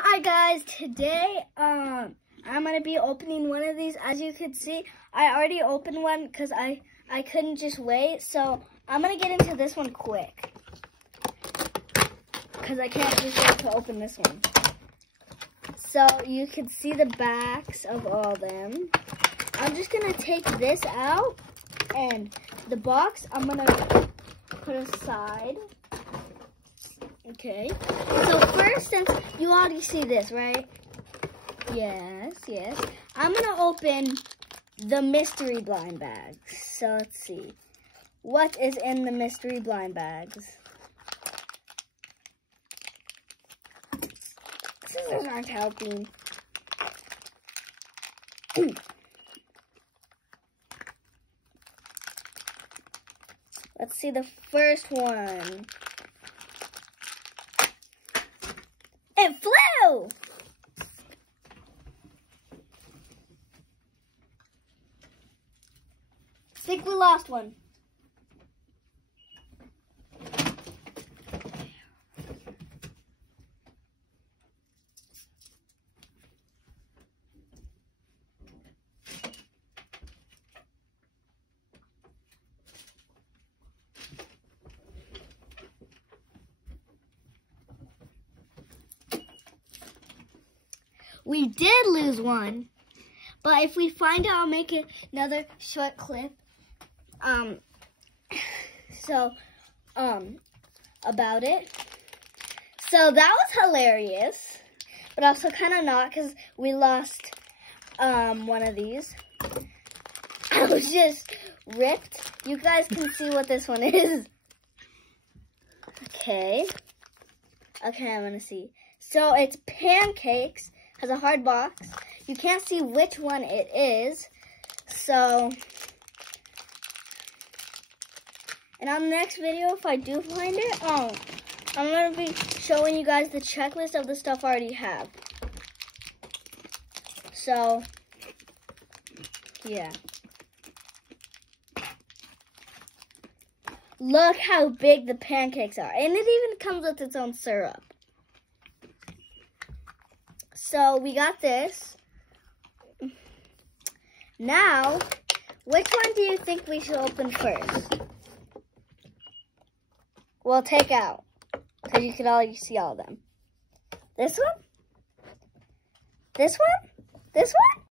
Hi guys, today I'm gonna be opening one of these. As you can see, I already opened one because I couldn't just wait. So I'm gonna get into this one quick because I can't just wait to open this one. So you can see the backs of all of them. I'm just gonna take this out and the box I'm gonna put aside. Okay, so first, since you already see this, right? Yes. I'm gonna open the mystery blind bags. So let's see. What is in the mystery blind bags? Scissors aren't helping. Let's see the first one. It flew! I think we lost one. We did lose one, but if we find it, I'll make another short clip. About it. So that was hilarious, but also kind of not because we lost one of these. I was just ripped. You guys can see what this one is. Okay, I'm gonna see. So it's pancakes. Has a hard box. You can't see which one it is. So, and on the next video, if I do find it, I'm going to be showing you guys the checklist of the stuff I already have. So, yeah. Look how big the pancakes are. And it even comes with its own syrup. So we got this. Now, which one do you think we should open first? Well, take out, because you can already see all of them. This one? This one? This one?